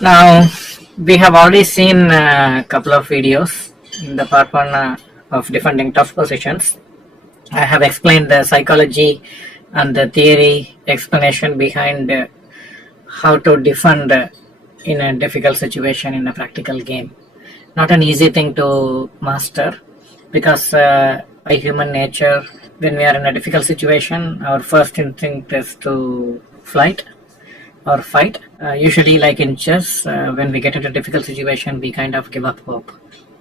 Now, we have already seen a couple of videos in the part one of defending tough positions. I have explained the psychology and the theory explanation behind how to defend in a difficult situation in a practical game. Not an easy thing to master because by human nature, when we are in a difficult situation, our first instinct is to flight or fight. Usually, like in chess, when we get into a difficult situation, we kind of give up hope.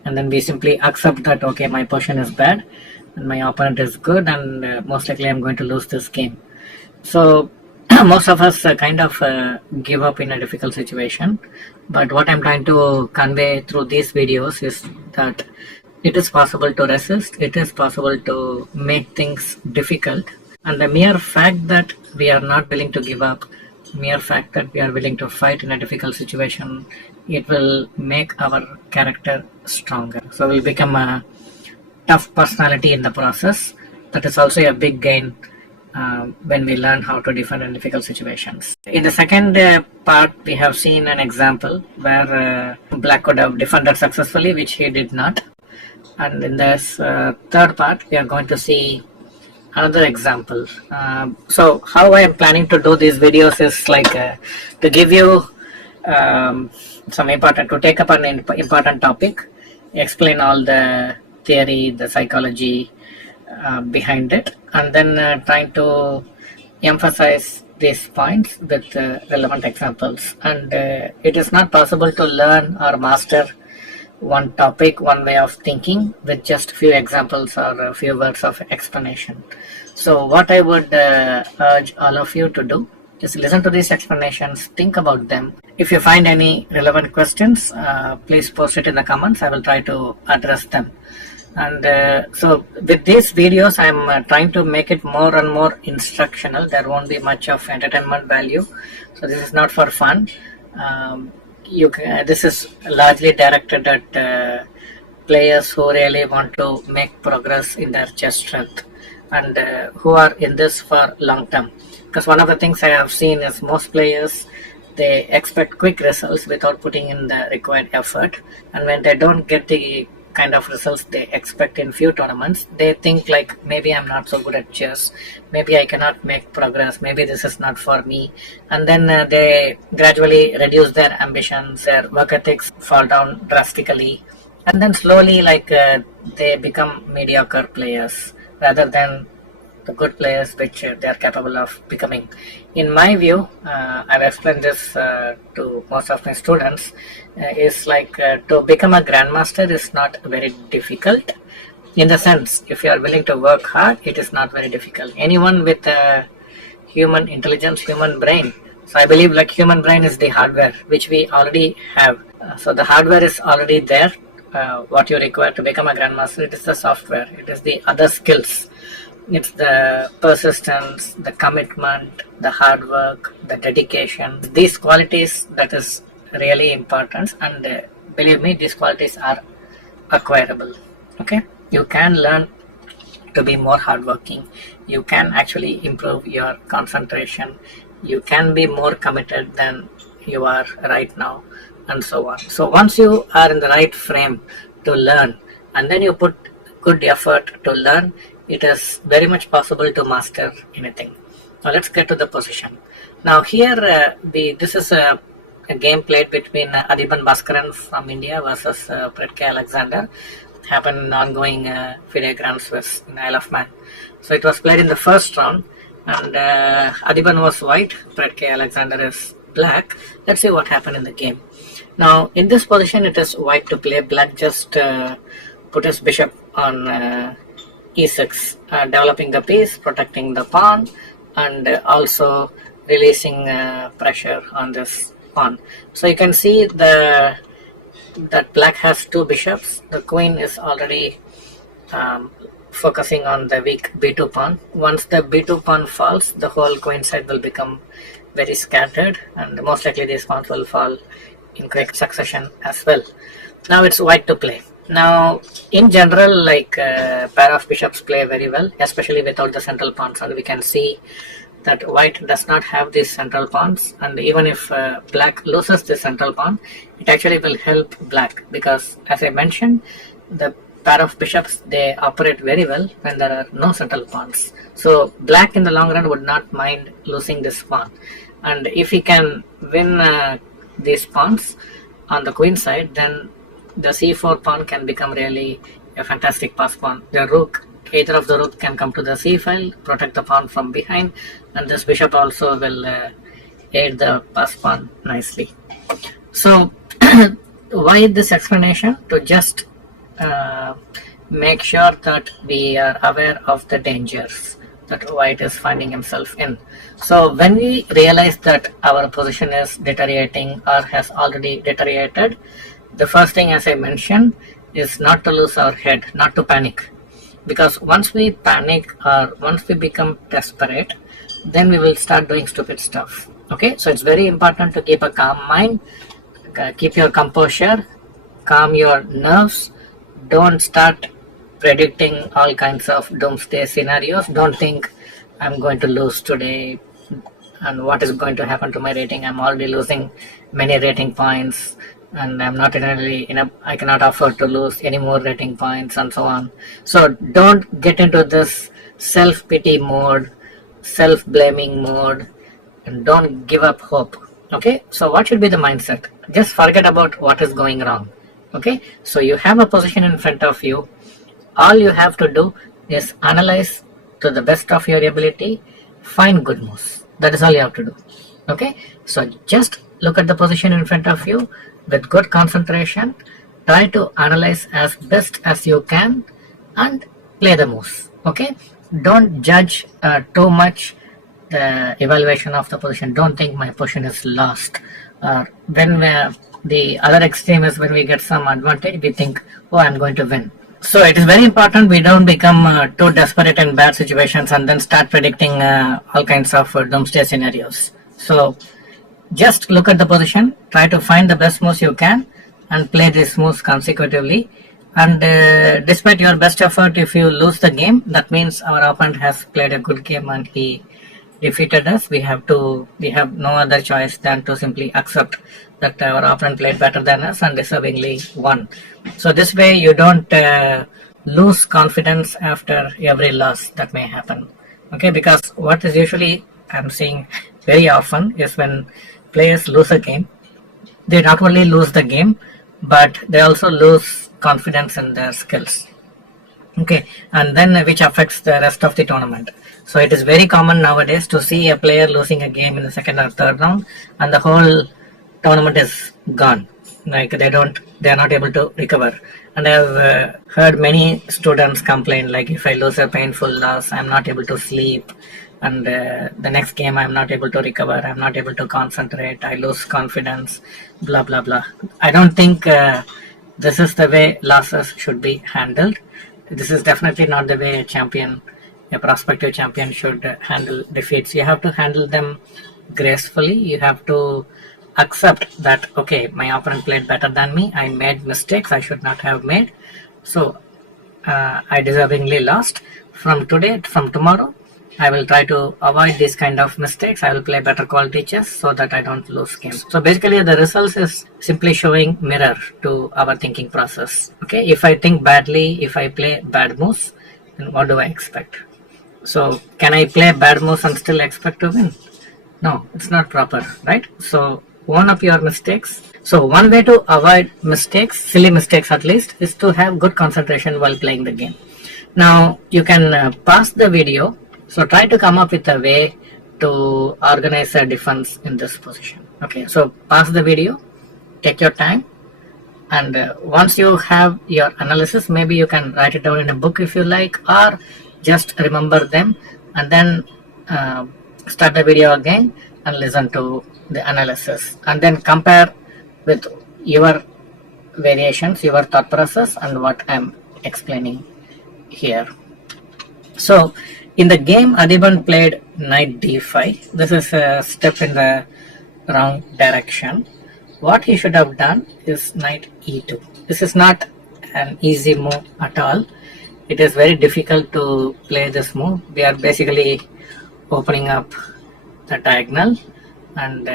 And then we simply accept that, okay, my position is bad and my opponent is good, and most likely I'm going to lose this game. So, most of us kind of give up in a difficult situation. But what I'm trying to convey through these videos is that it is possible to resist, it is possible to make things difficult. And the mere fact that we are not willing to give up, mere fact that we are willing to fight in a difficult situation, it will make our character stronger. So we'll become a tough personality in the process. That is also a big gain when we learn how to defend in difficult situations. In the second part, we have seen an example where Black could have defended successfully, which he did not. And in this third part, we are going to see another example. So how I am planning to do these videos is like to give you to take up an important topic, explain all the theory, the psychology behind it, and then trying to emphasize these points with relevant examples. And it is not possible to learn or master one topic, one way of thinking with just few examples or a few words of explanation. So what I would urge all of you to do is listen to these explanations, think about them. If you find any relevant questions, please post it in the comments. I will try to address them. And so with these videos, I'm trying to make it more and more instructional. There won't be much of entertainment value. So this is not for fun. This is largely directed at players who really want to make progress in their chess strength and who are in this for long term. Because one of the things I have seen is most players, they expect quick results without putting in the required effort, and when they don't get the kind of results they expect in few tournaments, they think like, maybe I'm not so good at chess, maybe I cannot make progress, maybe this is not for me, and then they gradually reduce their ambitions, their work ethics fall down drastically, and then slowly they become mediocre players rather than the good players which they are capable of becoming. In my view, I've explained this to most of my students, is like to become a grandmaster is not very difficult. In the sense, if you are willing to work hard, it is not very difficult. Anyone with human intelligence, human brain. So I believe like human brain is the hardware which we already have. So the hardware is already there. What you require to become a grandmaster, it is the software, it is the other skills. It's the persistence, the commitment, the hard work, the dedication. These qualities that is really important, and believe me, these qualities are acquirable. Okay, you can learn to be more hardworking. You can actually improve your concentration. You can be more committed than you are right now, and so on. So once you are in the right frame to learn, and then you put good effort to learn, it is very much possible to master anything. Now let's get to the position. Now here this is a game played between Adiban Bhaskaran from India versus Predke Alexander. Happened in ongoing FIDE Grand Swiss in Isle of Man. So it was played in the first round, and Adiban was white, Predke Alexander is black. Let's see what happened in the game. Now in this position it is white to play. Black just put his bishop on e6, developing the piece, protecting the pawn, and also releasing pressure on this pawn. So you can see that black has two bishops. The queen is already focusing on the weak b2 pawn. Once the b2 pawn falls, the whole queen side will become very scattered, and most likely these pawns will fall in quick succession as well. Now it's white to play. Now, in general, pair of bishops play very well, especially without the central pawns, and we can see that white does not have these central pawns, and even if black loses the central pawn, it actually will help black, because as I mentioned, the pair of bishops, they operate very well when there are no central pawns. So black in the long run would not mind losing this pawn, and if he can win these pawns on the queen side, then the c4 pawn can become really a fantastic pass pawn. The rook, either of the rook can come to the c file, protect the pawn from behind, and this bishop also will aid the pass pawn nicely. So why this explanation? To just make sure that we are aware of the dangers that white is finding himself in. So when we realize that our position is deteriorating or has already deteriorated, the first thing, as I mentioned, is not to lose our head, not to panic. Because once we panic or once we become desperate, then we will start doing stupid stuff. Okay, so it's very important to keep a calm mind, keep your composure, calm your nerves. Don't start predicting all kinds of doomsday scenarios. Don't think I'm going to lose today and what is going to happen to my rating. I'm already losing many rating points and I'm not I cannot afford to lose any more rating points and so on. So don't get into this self-pity mode, self-blaming mode, and don't give up hope. Okay, so what should be the mindset? Just forget about what is going wrong. Okay, so you have a position in front of you. All you have to do is analyze to the best of your ability, find good moves. That is all you have to do. Okay, so just look at the position in front of you with good concentration, try to analyze as best as you can and play the moves. Okay, don't judge too much the evaluation of the position. Don't think my position is lost. When the other extreme is when we get some advantage, we think, oh, I'm going to win. So it is very important we don't become too desperate in bad situations and then start predicting all kinds of doomsday scenarios. So just look at the position, try to find the best moves you can and play these moves consecutively. And despite your best effort, if you lose the game, that means our opponent has played a good game and he defeated us. We have no other choice than to simply accept that our opponent played better than us and deservingly won. So this way you don't lose confidence after every loss that may happen. Okay, because what is usually I'm seeing very often is when players lose a game, they not only lose the game, but they also lose confidence in their skills. Okay, and then which affects the rest of the tournament. So it is very common nowadays to see a player losing a game in the second or third round and the whole tournament is gone. Like they are not able to recover. And I've heard many students complain, like if I lose a painful loss, I'm not able to sleep, and the next game I'm not able to recover, I'm not able to concentrate, I lose confidence, blah blah blah. I don't think this is the way losses should be handled. This is definitely not the way a prospective champion should handle defeats. You have to handle them gracefully. You have to accept that, okay, my opponent played better than me, I made mistakes I should not have made, so I deservingly lost. From tomorrow, I will try to avoid these kind of mistakes. I will play better quality chess so that I don't lose games. So basically the results is simply showing mirror to our thinking process. Okay, if I think badly, if I play bad moves, then what do I expect? So can I play bad moves and still expect to win? No, it's not proper, right? So own up your mistakes. So one way to avoid mistakes, silly mistakes at least, is to have good concentration while playing the game. Now you can pause the video. So try to come up with a way to organize a defense in this position. Okay, so pause the video, take your time, and once you have your analysis, maybe you can write it down in a book if you like, or just remember them and then start the video again and listen to the analysis and then compare with your variations, your thought process, and what I'm explaining here. So in the game, Adhiban played knight d5. This is a step in the wrong direction. What he should have done is knight e2. This is not an easy move at all. It is very difficult to play this move. We are basically opening up the diagonal, and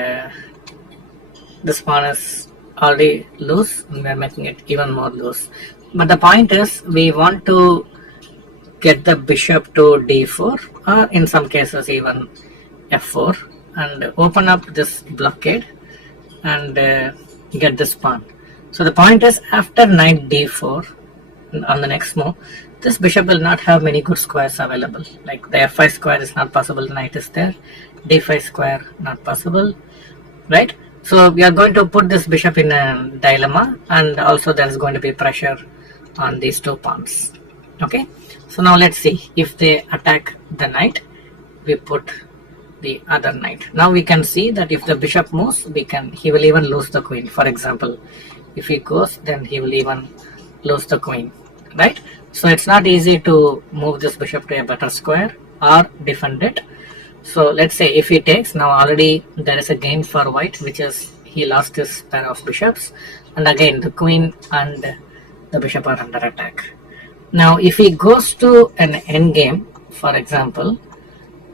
this pawn is already loose, and we are making it even more loose. But the point is, we want to get the bishop to d4, or in some cases even f4, and open up this blockade and get this pawn. So the point is, after knight d4, on the next move, this bishop will not have many good squares available. Like the f5 square is not possible, knight is there, d5 square not possible, right? So we are going to put this bishop in a dilemma, and also there is going to be pressure on these two pawns. Okay, so now let's see, if they attack the knight, we put the other knight. Now we can see that if the bishop moves, he will even lose the queen. For example, if he goes, then he will even lose the queen, right? So it's not easy to move this bishop to a better square or defend it. So let's say if he takes, now already there is a gain for white, which is he lost his pair of bishops, and again the queen and the bishop are under attack. Now if he goes to an endgame, for example,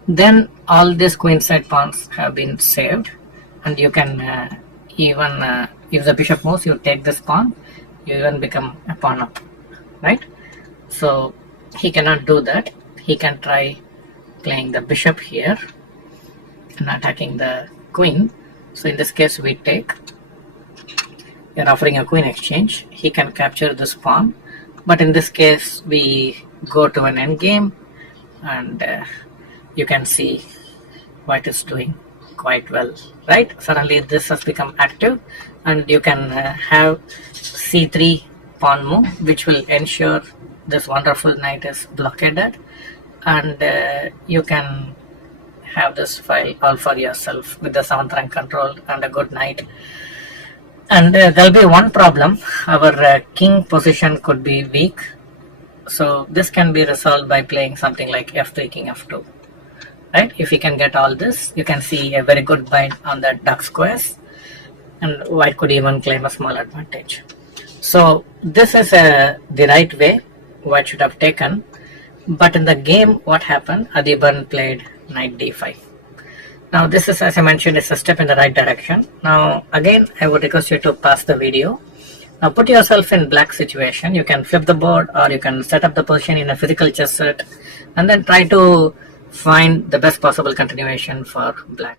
then all these queenside pawns have been saved, and you can even if the bishop moves, you take this pawn, you even become a pawn up, right? So he cannot do that. He can try playing the bishop here and attacking the queen. So in this case we take, we are offering a queen exchange. He can capture this pawn, but in this case we go to an endgame, and you can see white is doing quite well, right? Suddenly this has become active, and you can have c3 pawn move, which will ensure this wonderful knight is blockaded, and you can have this file all for yourself with the 7th rank control and a good knight. And there'll be one problem, our king position could be weak, so this can be resolved by playing something like f3 king f2, right? If you can get all this, you can see a very good bind on the dark squares, and white could even claim a small advantage. So this is the right way white should have taken, but in the game what happened, Adhibarn played knight d5. Now this is, as I mentioned, is a step in the right direction. Now again, I would request you to pause the video. Now put yourself in black situation. You can flip the board, or you can set up the position in a physical chess set, and then try to find the best possible continuation for black.